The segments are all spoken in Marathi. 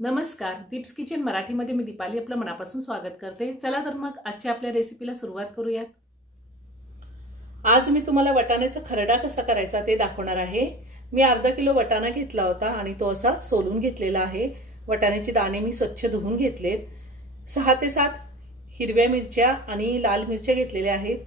नमस्कार, दीप्स किचन मराठीमध्ये मी दीपाली आपलं मनापासून स्वागत करते। चला तर मग आजच्या आपल्या रेसिपीला सुरुवात करूयात। आज मी तुम्हाला वटाण्याचा खरडा कसा करायचा ते दाखवणार आहे। मी अर्धा किलो वटाणा घेतला होता आणि तो असा सोलून घेतलेला आहे। वटाण्याचे दाणे मी स्वच्छ धुवून घेतलेत। 6 ते 7 हिरव्या मिरच्या आणि लाल मिरच्या घेतलेल्या आहेत।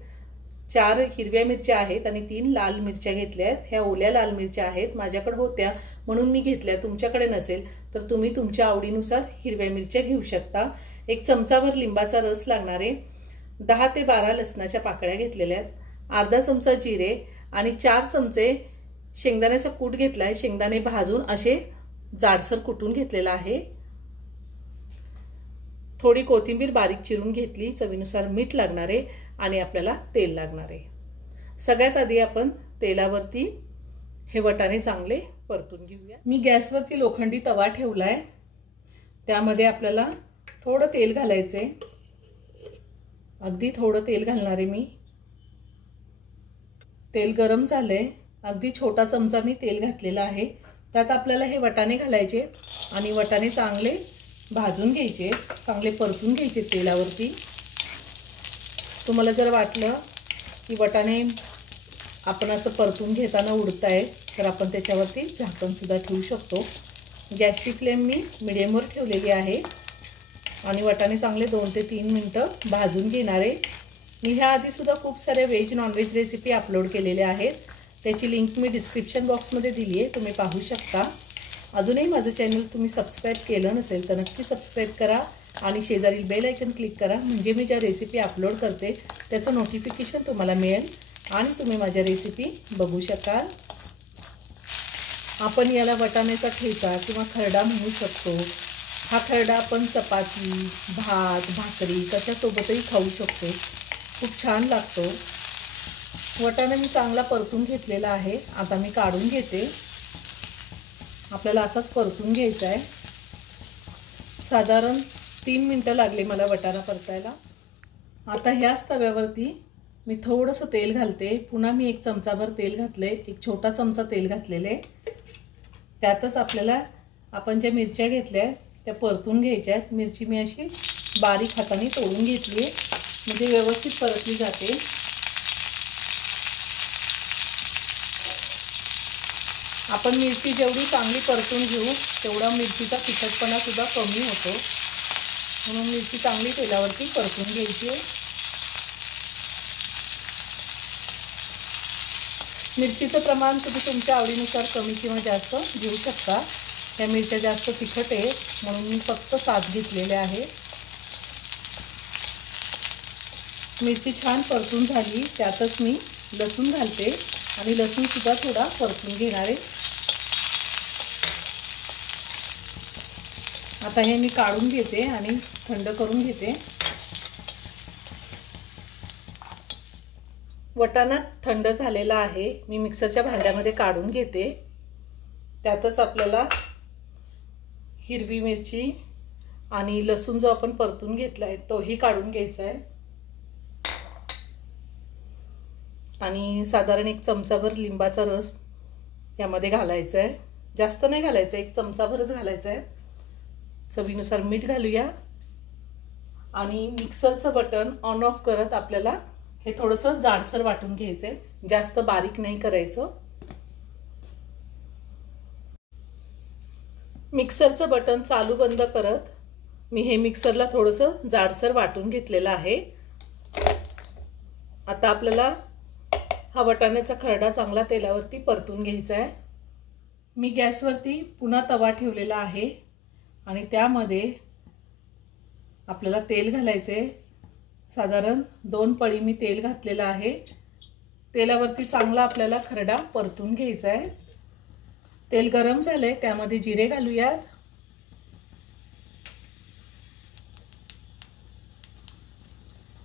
4 हिरव्या मिरच्या आहेत आणि 3 लाल मिरच्या घेतल्या आहेत। ह्या ओल्या लाल मिरच्या आहेत, माझ्याकडे होत्या म्हणून मी घेतल्या। तुमच्याकडे नसेल तर तुम्ही तुमच्या आवडीनुसार हिरव्या मिरच्या घेऊ शकता। 1 चमचाभर लिंबाचा रस लागणार आहे। 10 ते 12 लसणाच्या पाकळ्या घेतलेल्या आहेत। अर्धा चमचा जिरे आणि 4 चमचे शेंगदाण्याचा कूट घेतलाय। शेंगदाणे भाजून असे जाडसर कुटून घेतलेला आहे। थोडी कोथिंबीर बारीक चिरून घेतली। चवीनुसार मीठ लागणार आहे आणि आपल्याला तेल लागणार आहे। सगळ्यात आधी आपण तेलावरती हे वटाणे चांगले परतून घेऊया। मी गॅसवरती लोखंडी तवा ठेवलाय। त्यामध्ये आपल्याला थोडं तेल घालायचंय, अगदी थोडं तेल घालणार आहे मी। तेल गरम झालंय, अगदी छोटा चमचा मी तेल घातलेला आहे। त्यात आपल्याला हे वटाणे घालायचे आणि वटाणे चांगले भाजून घ्यायचे, चांगले परतून घ्यायचे तेलावरती। तुम्हाला जर वाटलं की वटाणे आपण असं परतून घेताना उडतायत तर आपण त्याच्यावरती झाकण सुद्धा ठेवू शकतो। गॅसची फ्लेम मी मीडियमवर ठेवलेली आहे आणि वटाणे चांगले 2 ते 3 मिनिटं भाजून घेणार आहे। मी ह्या आधी सुद्धा खूप सारे व्हेज नॉनव्हेज रेसिपी अपलोड केलेल्या आहेत, त्याची लिंक मी डिस्क्रिप्शन बॉक्समध्ये दिली आहे, तुम्ही पाहू शकता। अजूनही माझं चॅनल तुम्ही सबस्क्राइब केलं नसेल तर नक्की सबस्क्राइब करा आणि शेजारील बेल आयकन क्लिक करा, म्हणजे मी ज्या रेसिपी अपलोड करते त्याचं नोटिफिकेशन तुम्हाला मिळेल आणि तुम्ही माझ्या रेसिपी बघू शकाल। आपण याला वटाण्याचा ठेचा किंवा खरडा म्हणू शकतो। हा खरडा आपण चपाती, भात, भाकरी कशासोबतही खाऊ शकतो, खूप छान लागतो। वटाणा मी चांगला परतून घेतलेला आहे, आता मी काढून घेते। आपल्याला असाच परतून घ्यायचा आहे। साधारण 3 मिनिटं लागले मला वटाणा परतायला। आता ह्याच तव्यावरती मी थोडंसं तेल घालते। पुन्हा मी 1 चमचाभर तेल घातले, 1 छोटा चमचा तेल घातलेले। त्यातच आपल्याला आपण ज्या मिरच्या घेतल्या त्या परतून घ्यायच्या आहेत। मिरची मी अशी बारीक हाताने तोडून घेतली म्हणजे व्यवस्थित परतली जाते। आपण मिरची जेवढी चांगली परतून घेऊ तेवढा मिरचीचा तिखटपणा सुद्धा कमी होतो, म्हणून मिरची चांगली तेलावरती परतून घ्यायची आहे। मिरचीचं प्रमाण तुम्ही तुमच्या आवडीनुसार कमी किंवा जास्त घेऊ शकता। ह्या मिरच्या जास्त तिखट आहे म्हणून मी फक्त 7 घेतलेल्या आहे। मिरची छान परतून झाली, त्यातच मी लसूण घालते आणि लसूण सुद्धा थोडा परतून घेणार आहे। आता हे मी काढून घेते आणि थंड करून घेते। वटाणा थंड झालेला आहे, मी मिक्सरच्या भांड्यामध्ये काढून घेते। त्यातच आपल्याला हिरवी मिरची आणि लसूण जो आपण परतून घेतलाय तोही काढून घ्यायचा आहे आणि साधारण 1 चमचाभर लिंबाचा रस यामध्ये घालायचा आहे। जास्त नाही घालायचं, 1 चमचाभरच घालायचा आहे। चवीनुसार मीठ घालूया आणि मिक्सरचं बटन ऑन ऑफ करत आपल्याला हे थोडंसं जाडसर वाटून घ्यायचंय, जास्त बारीक नाही करायचं। मिक्सरचं बटन चालू बंद करत मी हे मिक्सरला थोडंसं जाडसर वाटून घेतलेलं आहे। आता आपल्याला हा वटाण्याचा खरडा चांगला तेलावरती परतून घ्यायचा आहे। मी गॅसवरती पुन्हा तवा ठेवलेला आहे आणि त्यामध्ये आपल्याला तेल घालायचे। साधारण 2 पळी मी तेल घातलेलं आहे। तेलावरती चांगला आपल्याला खरडा परतून घ्यायचा आहे। तेल गरम झालंय, त्यामध्ये जिरे घालूयात।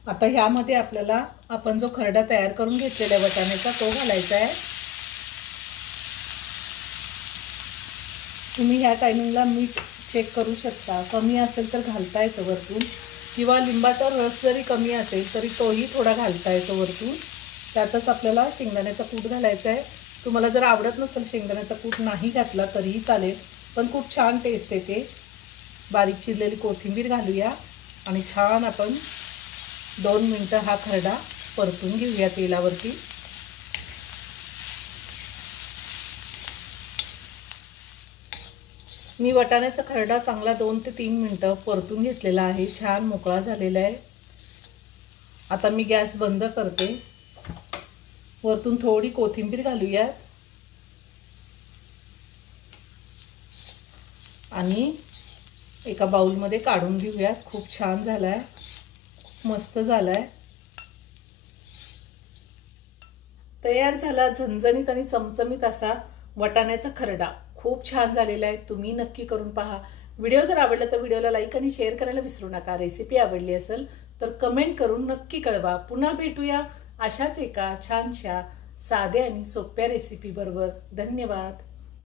आता ह्यामध्ये आपल्याला आपण जो खरडा तयार करून घेतलेला वटाण्याचा तो घालायचा आहे। तुम्ही ह्या टायमिंगला मीठ चेक करू शकता, कमी असेल तर घालता येतं वरतून, किंवा लिंबाचा रस जरी कमी असेल तरी तोही थोडा घालता येतो वरतून। त्यातच आपल्याला शेंगदाण्याचा कूट घालायचा आहे। तुम्हाला जर आवडत नसेल शेंगदाण्याचा कूट नाही घातला तरीही चालेल, पण खूप छान टेस्ट येते। बारीक चिरलेली कोथिंबीर घालूया आणि छान आपण 2 मिनिटं हा खरडा परतून घेऊया तेलावरती। मी वाटाण्याचा खरडा चांगला 2 ते 3 मिनिटं परतून घेतलेला आहे, छान मोकळा झालेला आहे। आता मी गॅस बंद करते, वरतून थोडी कोथिंबीर घालूया आणि एका बाउलमध्ये काढून घेऊया। खूप छान झालाय, मस्त झालाय। तयार झाला झणझणीत आणि चमचमीत असा वाटाण्याचा खरडा। खूप छान झालेला आहे, तुम्ही नक्की करून पहा। व्हिडिओ जर आवडला तर व्हिडिओला लाईक आणि शेअर करायला विसरू नका। रेसिपी आवडली असेल तर कमेंट करून नक्की कळवा। पुन्हा भेटूया अशाच एका छानशा साध्या आणि सोप्या रेसिपी बरोबर। धन्यवाद।